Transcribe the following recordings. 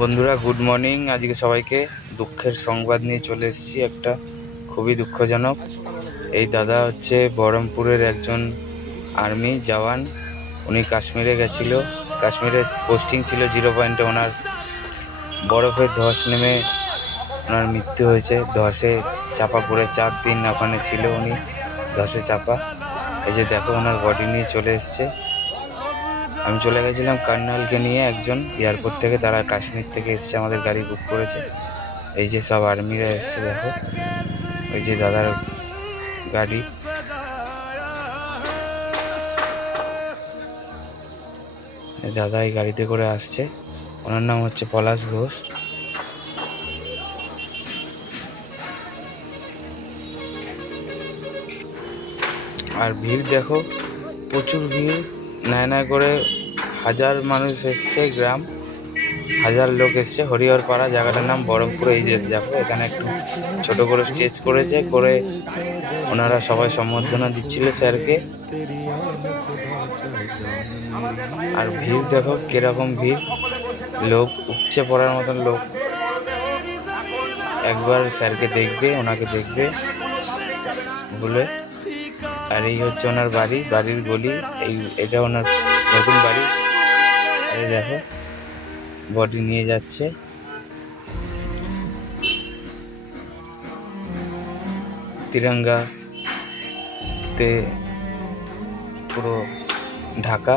বন্ধুরা good morning. আজকে সবাইকে দুঃখের সংবাদ নিয়ে চলে এসেছি, একটা খুবই দুঃখজনক। এই দাদা হচ্ছে বহরমপুরের একজন আর্মি জওয়ান। উনি কাশ্মীরে গেছিল, কাশ্মীরে পোস্টিং ছিল 0 পয়েন্টে। ওনার বরফের ধস নেমে ওনার মৃত্যু হয়েছে। ধসে চাপা পড়ে 4 দিন ওখানে ছিল উনি, ধসে চাপা। এই যে দেখো ওনার বডি নিয়ে চলে এসছে। আমি চলে গেছিলাম কর্নালকে নিয়ে, একজন এয়ারপোর্ট থেকে, তারা কাশ্মীর থেকে এসছে, আমাদের গাড়ি বুক করেছে। এই যে সব আর্মিরা এসছে, দেখো ওই যে দাদার গাড়ি। দাদা এই গাড়িতে করে আসছে, ওনার নাম হচ্ছে পলাশ ঘোষ। আর ভিড় দেখো, প্রচুর ভিড়, নয় করে হাজার মানুষ এসছে, গ্রাম হাজার লোক এসছে। হরিহরপাড়া জায়গাটার নাম, বহরমপুরে। এই যে দেখো এখানে একটু ছোট করে স্টেজ করেছে, করে ওনারা সবাই সম্বর্ধনা দিচ্ছিল স্যারকে। আর ভিড় দেখো কিরকম ভিড়, লোক উপচে পড়ার মতন লোক। একবার স্যারকে দেখবে, ওনাকে দেখবে বলে। আর এই হচ্ছে ওনার বাড়ি, বাড়ির গলি। এটা ওনার নতুন বাড়ি। এই দেখো বডি নিয়ে যাচ্ছে। তিরঙ্গাতে পুরো ঢাকা,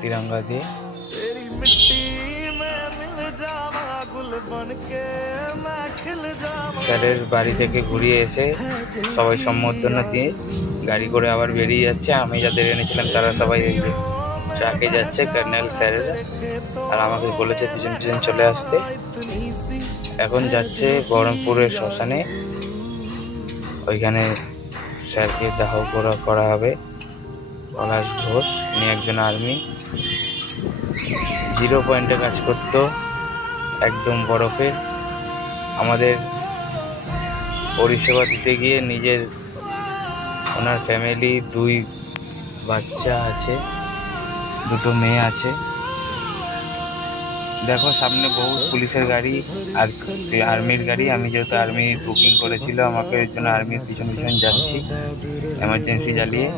তিরঙ্গা দিয়ে। স্যারের বাড়ি থেকে ঘুরিয়ে এসে সবাই সম্বর্ধনা দিয়ে গাড়ি করে আবার বেরিয়ে যাচ্ছে। আমি যাদের এনেছিলাম তারা সবাই এই যে ট্রাকে যাচ্ছে, কর্নেল স্যারেরা। আর আমাকে বলেছে পিছন পিছন চলে আসতে। এখন যাচ্ছে বহরমপুরের শ্মশানে, ওইখানে স্যারকে দাহ করা হবে। পলাশ ঘোষ উনি একজন আর্মি, 0 পয়েন্টে কাজ করতো, একদম বরফের। আমাদের পরিষেবা দিতে গিয়ে নিজের, ওনার ফ্যামিলি, 2 বাচ্চা আছে, 2 মেয়ে আছে। দেখো সামনে বহু পুলিশের গাড়ি আর আর্মির গাড়ি। আমি যেহেতু আর্মি বুকিং করেছিল, আমাকে এর জন্য আর্মির পিছন পিছন যাচ্ছি এমার্জেন্সি জ্বালিয়ে।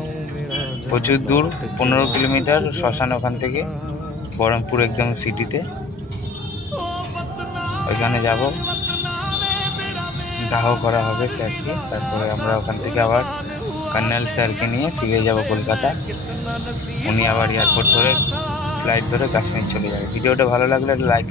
প্রচুর দূর, 15 কিলোমিটার শ্মশান ওখান থেকে, বহরমপুর একদম সিটিতে। ওইখানে যাব, দাহ করা হবে স্যারকে। তারপরে আমরা ওখান থেকে আবার কর্নেল স্যারকে নিয়ে ফিরে যাব কলকাতা। উনি আবার এয়ারপোর্ট ধরে, ফ্লাইট ধরে কাশ্মীর চলে যাবে। ভিডিওটা ভালো লাগলে লাইক